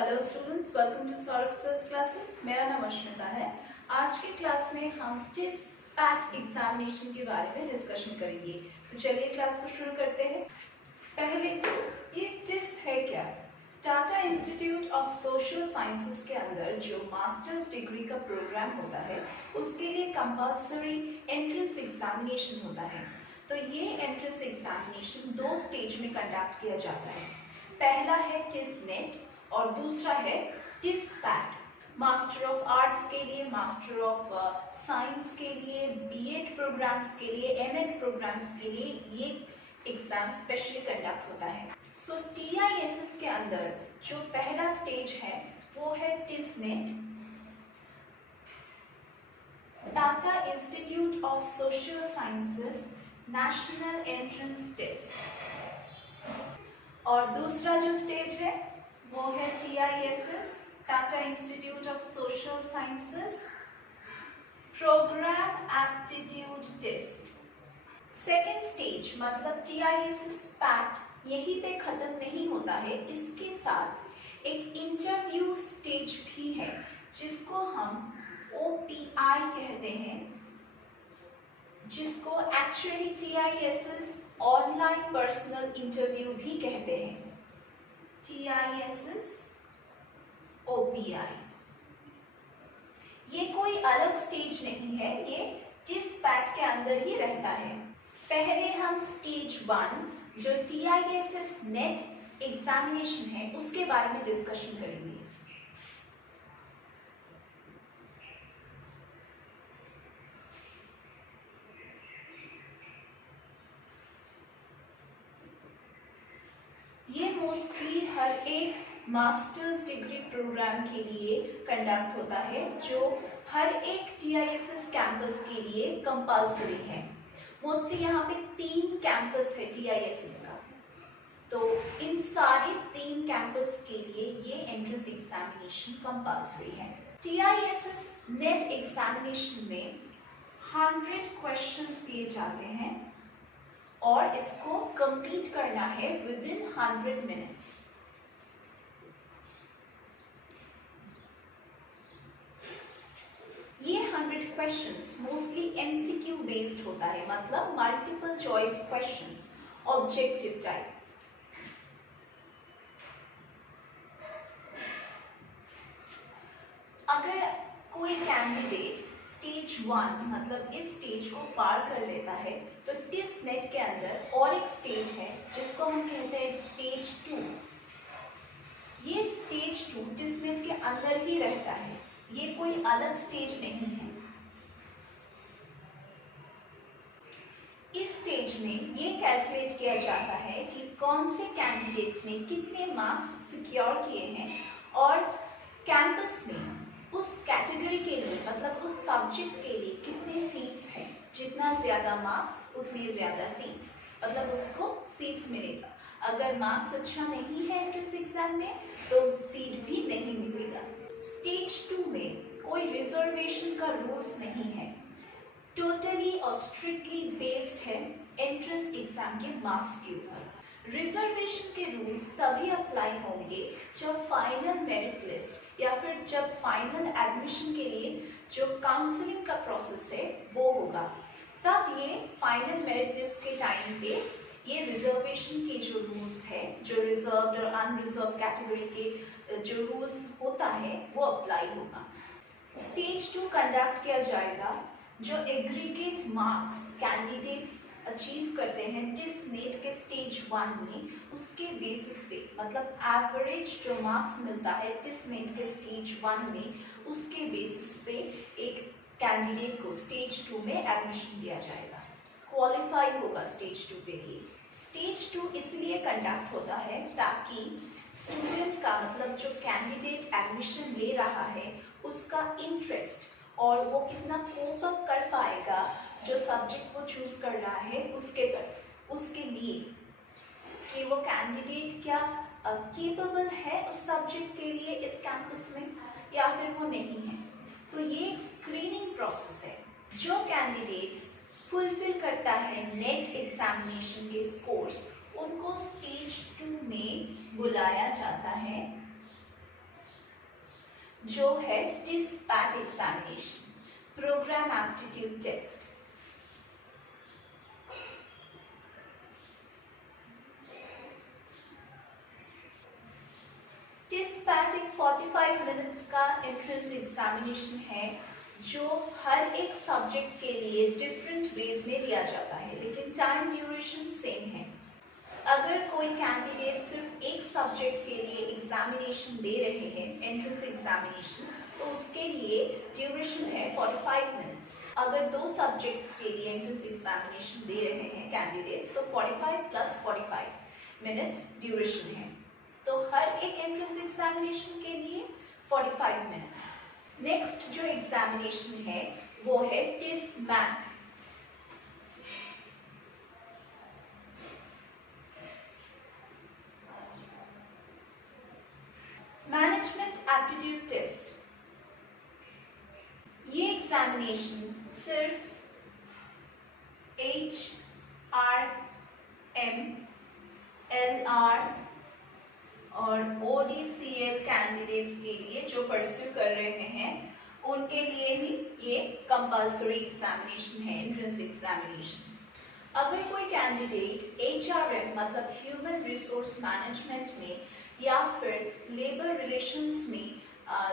Hello students, welcome to Saurabh sir's classes. मेरा नाम अश्मिता है। आज की क्लास में हम टिस पैट एग्जामिनेशन के बारे में डिस्कशन करेंगे। तो चलिए क्लास को शुरू करते हैं। पहले ये टिस है क्या? Tata institute of social sciences के अंदर जो मास्टर्स डिग्री का प्रोग्राम होता है उसके लिए कंपल्सरी एंट्रेंस एग्जामिनेशन होता है। तो ये एंट्रेंस एग्जामिनेशन 2 स्टेज में कंडक्ट किया जाता है। पहला है टिस नेट और दूसरा है TISS PAT. Master of arts के लिए, मास्टर ऑफ साइंस के लिए, बीएड प्रोग्राम्स के लिए, एमएड प्रोग्राम्स के लिए ये एग्जाम स्पेशली कंडक्ट होता है। सो टीआईएसएस के अंदर जो पहला स्टेज है वो है TISS NET, Tata institute of social sciences national entrance test. और दूसरा जो स्टेज है वो है TISS, Tata institute of social sciences programme aptitude test. Second stage मतलब टीआईएसएस पैट यहीं पे खत्म नहीं होता है, इसके साथ एक इंटरव्यू स्टेज भी है जिसको हम ओपीआई कहते हैं, जिसको actually TISS online personal interview भी कहते हैं। टीआईएसएस ओपीआई ये कोई अलग स्टेज नहीं है, ये टिस पैट के अंदर ही रहता है। पहले हम स्टेज 1 जो टीआईएसएस नेट एग्जामिनेशन है उसके बारे में डिस्कशन करेंगे। ये मोस्टली हर एक मास्टर्स डिग्री प्रोग्राम के लिए कंडक्ट होता है जो हर एक टीआईएसएस कैंपस के लिए कंपल्सरी है। मोस्टली यहाँ पे 3 कैंपस है टीआईएसएस का, तो इन सारे 3 कैंपस के लिए ये एंट्रेंस एग्जामिनेशन कंपल्सरी है। टीआईएसएस नेट एग्जामिनेशन में 100 क्वेश्चंस दिए जाते हैं और इसको कंप्लीट करना है विद इन 100 मिनट्स। ये 100 क्वेश्चंस मोस्टली एमसीक्यू बेस्ड होता है, मतलब multiple choice questions, objective type. अगर कोई कैंडिडेट स्टेज 1 मतलब इस स्टेज को पार कर लेता है तो टिस नेट के अंदर और एक स्टेज है जिसको हम कहते हैं स्टेज 2। ये स्टेज 2 टिस नेट के अंदर ही रहता है, ये कोई अलग स्टेज नहीं है। इस स्टेज में ये कैलकुलेट किया जाता है कि कौन से कैंडिडेट्स ने कितने मार्क्स सिक्योर किए हैं और कैंपस में उस कैटेगरी के लिए मतलब उस सब्जेक्ट के लिए कितने सीट्स हैं। जितना ज़्यादा मार्क्स उतनी ज़्यादा सीट्स, मतलब उसको सीट्स मिलेगा। अगर मार्क्स अच्छा नहीं है एंट्रेंस एग्जाम में तो सीट भी नहीं मिलेगा। स्टेज 2 में कोई रिजर्वेशन का रूल्स नहीं है, टोटली और स्ट्रिक्टली बेस्ड है एंट्रेंस एग्जाम के मार्क्स के ऊपर। रिजर्वेशन के रूल्स तभी अप्लाई होंगे जब फाइनल मेरिट लिस्ट या फिर जब फाइनल एडमिशन के लिए जो काउंसलिंग का प्रोसेस है वो होगा, तब ये फाइनल मेरिट लिस्ट के टाइम पे ये रिजर्वेशन के जो रूल्स है, जो रिजर्व्ड और अनरिजर्व कैटेगरी के जो रूल्स होता है वो अप्लाई होगा। स्टेज 2 कंडक्ट किया जाएगा जो एग्रीगेट मार्क्स कैंडिडेट्स अचीव करते हैं टिस नेट के स्टेज 1 में, उसके बेसिस पे मतलब एवरेज जो मार्क्स मिलता है टिस नेट के स्टेज 1 में, उसके बेसिस पे एक कैंडिडेट को स्टेज 2 में एडमिशन दिया जाएगा, क्वालिफाई होगा स्टेज 2 के लिए। स्टेज 2 इसलिए कंडक्ट होता है ताकि स्टूडेंट का मतलब जो कैंडिडेट एडमिशन ले रहा है उसका इंटरेस्ट और वो कितना कोप अप कर पाएगा जो सब्जेक्ट वो चूज कर रहा है उसके तरफ, उसके लिए कि वो कैंडिडेट क्या केपेबल है उस सब्जेक्ट के लिए इस कैंपस में या फिर वो नहीं है। तो ये एक स्क्रीनिंग प्रोसेस है। जो कैंडिडेट्स फुलफिल करता है नेट एग्जामिनेशन के स्कोर्स उनको स्टेज 2 में बुलाया जाता है जो है TISS PAT examination, programme aptitude test. TISS PAT एक 45 मिनट्स का एंट्रेंस एग्जामिनेशन है जो हर एक सब्जेक्ट के लिए डिफरेंट वेज में लिया जाता है, लेकिन टाइम ड्यूरेशन सेम है। अगर कोई कैंडिडेट सिर्फ एक सब्जेक्ट के लिए एग्जामिनेशन दे रहे हैं, एंट्रेंस एग्जामिनेशन, तो उसके लिए ड्यूरेशन है 45 मिनट्स। अगर दो सब्जेक्ट्स के लिए एंट्रेंस एग्जामिनेशन दे रहे हैं कैंडिडेट्स, तो 45 + 45 मिनट्स ड्यूरेशन है। तो हर एक एंट्रेंस एग्जामिनेशन के लिए 45 मिनट्स। नेक्स्ट जो एग्जामिनेशन है वो है टिस-मैट। Management aptitude test. ये एग्जामिनेशन सिर्फ HRM, LR और ODCL कैंडिडेट्स के लिए जो परस्यू कर रहे हैं उनके लिए ही ये कंपल्सरी एग्जामिनेशन है, एंट्रेंस एग्जामिनेशन। अगर कोई कैंडिडेट HRM मतलब ह्यूमन रिसोर्स मैनेजमेंट में या फिर लेबर रिलेशंस में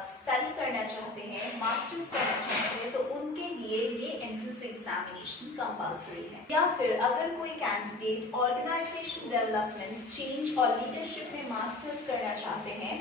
स्टडी करना चाहते हैं, मास्टर्स करना चाहते हैं, तो उनके लिए ये एंट्रेंस एग्जामिनेशन कंपल्सरी है। या फिर अगर कोई कैंडिडेट ऑर्गेनाइजेशन डेवलपमेंट, चेंज और लीडरशिप में मास्टर्स करना चाहते हैं,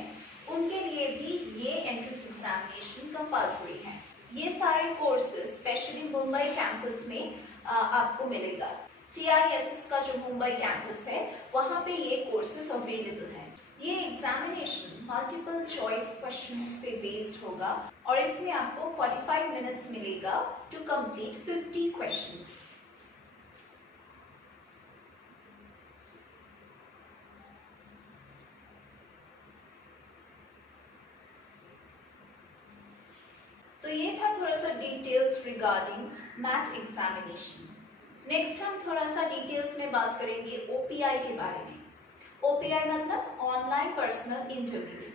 उनके लिए भी ये एंट्रेंस एग्जामिनेशन कंपल्सरी है। ये सारे कोर्सेज स्पेशली मुंबई कैंपस में आपको मिलेगा। TRSS का जो मुंबई कैंपस है वहाँ पे ये कोर्सेज अवेलेबल हैं। ये एग्जामिनेशन मल्टीपल चॉइस क्वेश्चंस पे बेस्ड होगा और इसमें आपको 45 मिनट्स मिलेगा टू कंप्लीट 50 क्वेश्चंस। तो ये था थोड़ा सा details regarding MAT examination. Next हम थोड़ा सा डिटेल्स में बात करेंगे OPI के बारे में। OPI मतलब ऑनलाइन पर्सनल इंटरव्यू।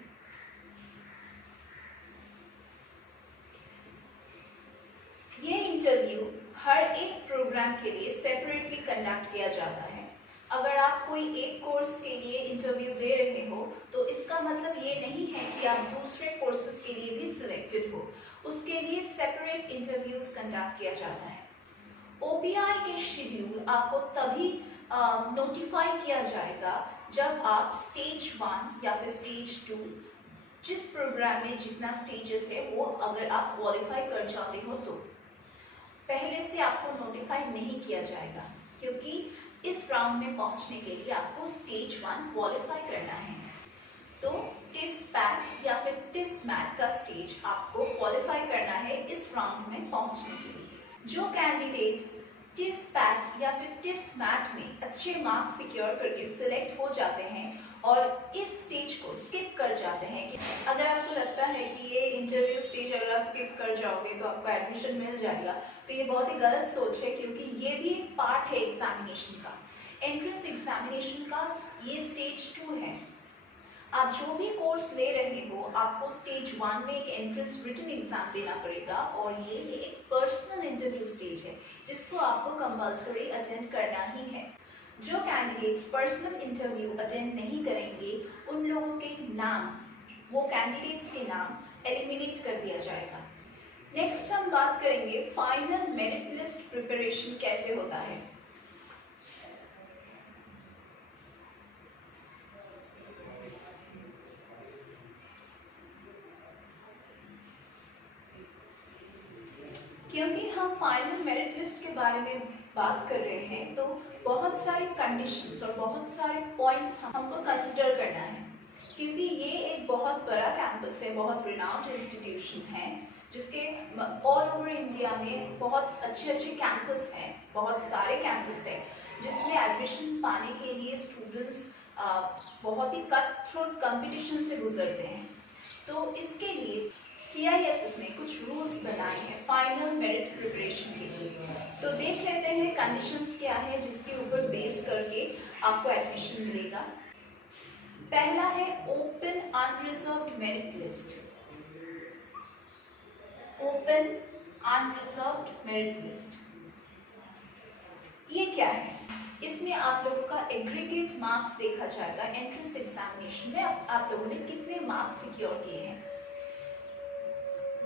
ये इंटरव्यू हर एक प्रोग्राम के लिए सेपरेटली कंडक्ट किया जाता है। अगर आप कोई एक कोर्स के लिए इंटरव्यू दे रहे हो तो इसका मतलब ये नहीं है कि आप दूसरे कोर्सेज के लिए भी सिलेक्टेड हो, उसके लिए सेपरेट इंटरव्यूज कंडक्ट किया जाता है। OPI के शेड्यूल आपको तभी नोटिफाई किया जाएगा जब आप स्टेज 1 या फिर स्टेज 2, जिस प्रोग्राम में जितना स्टेजेस है वो अगर आप क्वालिफाई कर जाते हो तो पहले से आपको नोटिफाई नहीं किया जाएगा, क्योंकि इस राउंड में पहुंचने के लिए आपको स्टेज 1 क्वालिफाई करना है। तो टिस-पैट या फिर टिस-मैट का स्टेज आपको क्वालिफाई करना है इस राउंड में पहुंचने के लिए। जो कैंडिडेट्स टिस-पैट या फिर टिस-मैट में अच्छे मार्क्स सिक्योर करके सिलेक्ट हो जाते हैं और इस स्टेज को स्किप कर जाते हैं, कि अगर आपको लगता है कि ये इंटरव्यू स्टेज अगर आप स्किप कर जाओगे तो आपको एडमिशन मिल जाएगा, तो ये बहुत ही गलत सोच है, क्योंकि ये भी एक पार्ट है एग्जामिनेशन का। एंट्रेंस एग्जामिनेशन का ये स्टेज 2 है। आप जो भी कोर्स ले रहे हो आपको स्टेज 1 में एक एंट्रेंस रिटन एग्जाम देना पड़ेगा और ये एक पर्सनल इंटरव्यू स्टेज है जिसको आपको कंपल्सरी अटेंड करना ही है। जो कैंडिडेट्स पर्सनल इंटरव्यू अटेंड नहीं करेंगे उन लोगों के नाम, वो कैंडिडेट्स के नाम एलिमिनेट कर दिया जाएगा। नेक्स्ट हम बात करेंगे फाइनल मेरिट लिस्ट प्रिपरेशन कैसे होता है। क्योंकि हम फाइनल मेरिट लिस्ट के बारे में बात कर रहे हैं तो बहुत सारे कंडीशंस और बहुत सारे पॉइंट्स हमको कंसिडर करना है, क्योंकि ये एक बहुत बड़ा कैंपस है, बहुत रिनाउंड इंस्टीट्यूशन है, जिसके ऑल ओवर इंडिया में बहुत अच्छे अच्छे कैंपस हैं, बहुत सारे कैंपस हैं, जिसमें एडमिशन पाने के लिए स्टूडेंट्स बहुत ही कट थ्रोट कंपटीशन से गुजरते हैं। तो इसके लिए TISS ने कुछ रूल्स बनाए हैं फाइनल मेरिट प्रिपरेशन के लिए। तो देख लेते हैं कंडीशंस क्या है जिसके ऊपर बेस करके आपको एडमिशन मिलेगा। पहला है open unreserved merit list. Open unreserved merit list. ये क्या है? इसमें आप लोगों का एग्रीगेट मार्क्स देखा जाएगा। एंट्रेंस एग्जामिनेशन में आप लोगों ने कितने मार्क्स सिक्योर किए हैं।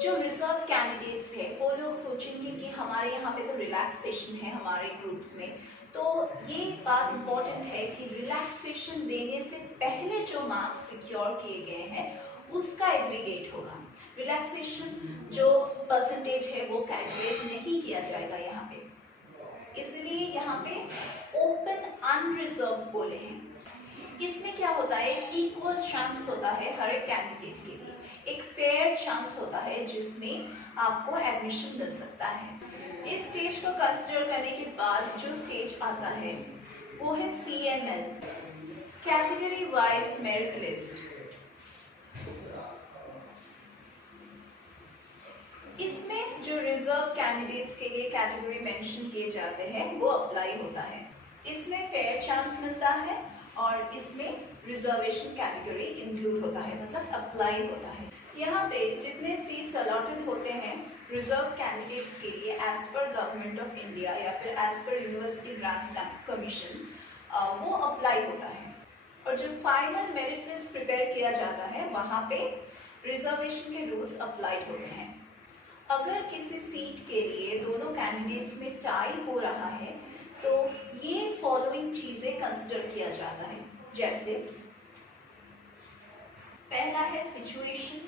जो रिजर्व कैंडिडेट्स है वो लोग सोचेंगे कि हमारे यहाँ पे तो रिलैक्सेशन है हमारे ग्रुप्स में, तो ये बात इम्पोर्टेंट है कि रिलैक्सेशन देने से पहले जो मार्क्स सिक्योर किए गए हैं उसका एग्रीगेट होगा। रिलैक्सेशन जो परसेंटेज है वो कैलकुलेट नहीं किया जाएगा यहाँ पे, इसलिए यहाँ पे ओपन अनरिजर्व बोले हैं। इसमें क्या होता है, इक्वल चांस होता है हर एक कैंडिडेट के लिए, एक फेयर चांस होता है जिसमें आपको एडमिशन मिल सकता है। इस स्टेज को कंसिडर करने के बाद जो स्टेज आता है वो है CML, category wise merit list. इसमें जो रिजर्व कैंडिडेट्स के लिए कैटेगरी मेंशन किए जाते हैं वो अप्लाई होता है। इसमें फेयर चांस मिलता है और इसमें रिजर्वेशन कैटेगरी इंक्लूड होता है, मतलब अप्लाई होता है। यहाँ पे जितने सीट्स अलॉटेड होते हैं रिजर्व कैंडिडेट्स के लिए as per government of India या फिर as per university grants commission, वो अप्लाई होता है। और जो फाइनल मेरिट लिस्ट प्रिपेयर किया जाता है वहाँ पे रिजर्वेशन के रूल्स अप्लाई होते हैं। अगर किसी सीट के लिए दोनों कैंडिडेट्स में टाई हो रहा है तो ये फॉलोइंग चीजें कंसिडर किया जाता है। जैसे पहला है सिचुएशन,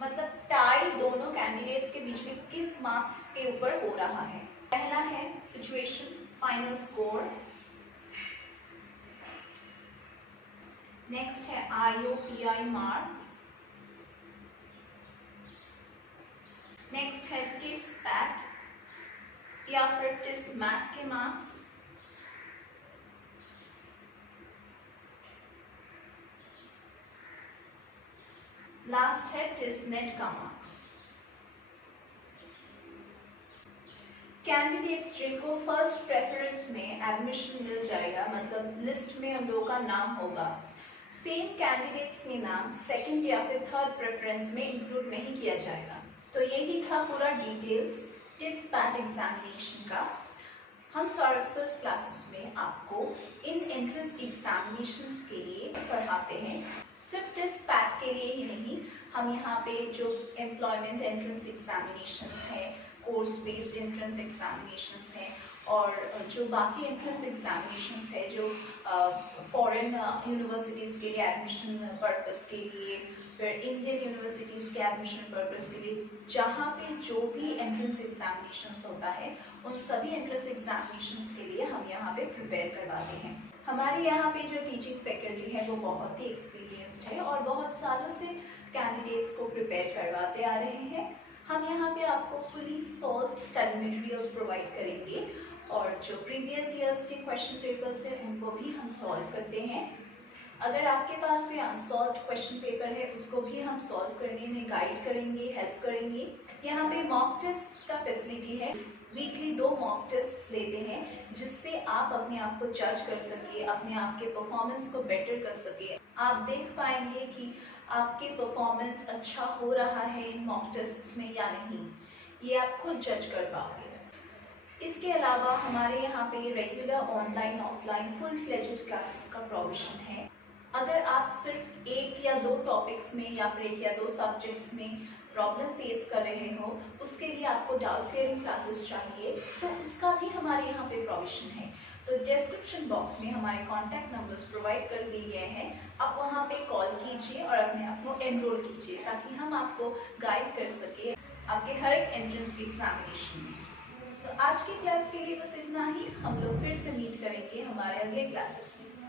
मतलब टाई दोनों कैंडिडेट्स के बीच में किस मार्क्स के ऊपर हो रहा है। पहला है सिचुएशन, फाइनल स्कोर। नेक्स्ट है IOPI मार्क। नेक्स्ट है टिस-पैट या फिर टिस-मैट के मार्क्स। लास्ट है टिस-नेट का मार्क्स। कैंडिडेट्स जिनको फर्स्ट प्रेफरेंस में एडमिशन मिल जाएगा, मतलब लिस्ट में उन लोगों का नाम होगा, सेम कैंडिडेट्स के नाम सेकंड या फिर थर्ड प्रेफरेंस में इंक्लूड नहीं किया जाएगा। तो यही था पूरा डिटेल्स टिस-पैट एग्जामिनेशन का। हम सौरभ सर क्लासेस में आपको इन एंट्रेंस एग्जामिनेशंस के लिए पढ़ाते हैं। सिर्फ टिस-पैट के लिए ही नहीं, हम यहाँ पे जो एम्प्लॉयमेंट एंट्रेंस एग्जामिनेशंस हैं, कोर्स बेस्ड एंट्रेंस एग्जामिनेशंस हैं और जो बाकी एंट्रेंस एग्जामिनेशंस है जो फॉरेन यूनिवर्सिटीज़ के लिए एडमिशन पर्पस के लिए, फिर इंडियन यूनिवर्सिटीज़ के एडमिशन पर्पस के लिए, जहाँ पे जो भी एंट्रेंस एग्जामिनेशंस होता है उन सभी एंट्रेंस एग्जामिनेशंस के लिए हम यहाँ पे प्रिपेयर करवाते हैं। हमारे यहाँ पे जो टीचिंग फैकल्टी है वो बहुत ही एक्सपीरियंस्ड है और बहुत सालों से कैंडिडेट्स को प्रिपेयर करवाते आ रहे हैं। हम यहाँ पे आपको fully solve study materials provide करेंगे और जो प्रीवियस ईयर्स के क्वेश्चन पेपर्स हैं उनको भी हम सॉल्व करते हैं। अगर आपके पास कोई अनसॉल्व क्वेश्चन पेपर है उसको भी हम सॉल्व करने में गाइड करेंगे, हेल्प करेंगे। यहाँ पे मॉक टेस्ट का फैसिलिटी है, वीकली 2 मॉक टेस्ट लेते हैं जिससे आप अपने आप को जज कर सके, अपने आप के परफॉर्मेंस को बेटर कर सके। आप देख पाएंगे कि आपके परफॉर्मेंस अच्छा हो रहा है इन मॉक टेस्ट में या नहीं, ये आप खुद जज कर पाओगे। इसके अलावा हमारे यहाँ पे regular online offline full fledged classes का प्रोविजन है। अगर आप सिर्फ 1 या 2 टॉपिक्स में या फिर 1 या 2 सब्जेक्ट्स में प्रॉब्लम फेस कर रहे हो, उसके लिए आपको डाउट क्लियरिंग क्लासेस चाहिए तो उसका भी हमारे यहाँ पे प्रोविजन है। तो डिस्क्रिप्शन बॉक्स में हमारे कॉन्टैक्ट नंबर्स प्रोवाइड कर दिए गए हैं, आप वहाँ पे कॉल कीजिए और अपने आप को एनरोल कीजिए ताकि हम आपको गाइड कर सके आपके हर एक एंट्रेंस एग्जामिनेशन में। तो आज की क्लास के लिए बस इतना ही, हम लोग फिर से मीट करेंगे हमारे अगले क्लासेस में।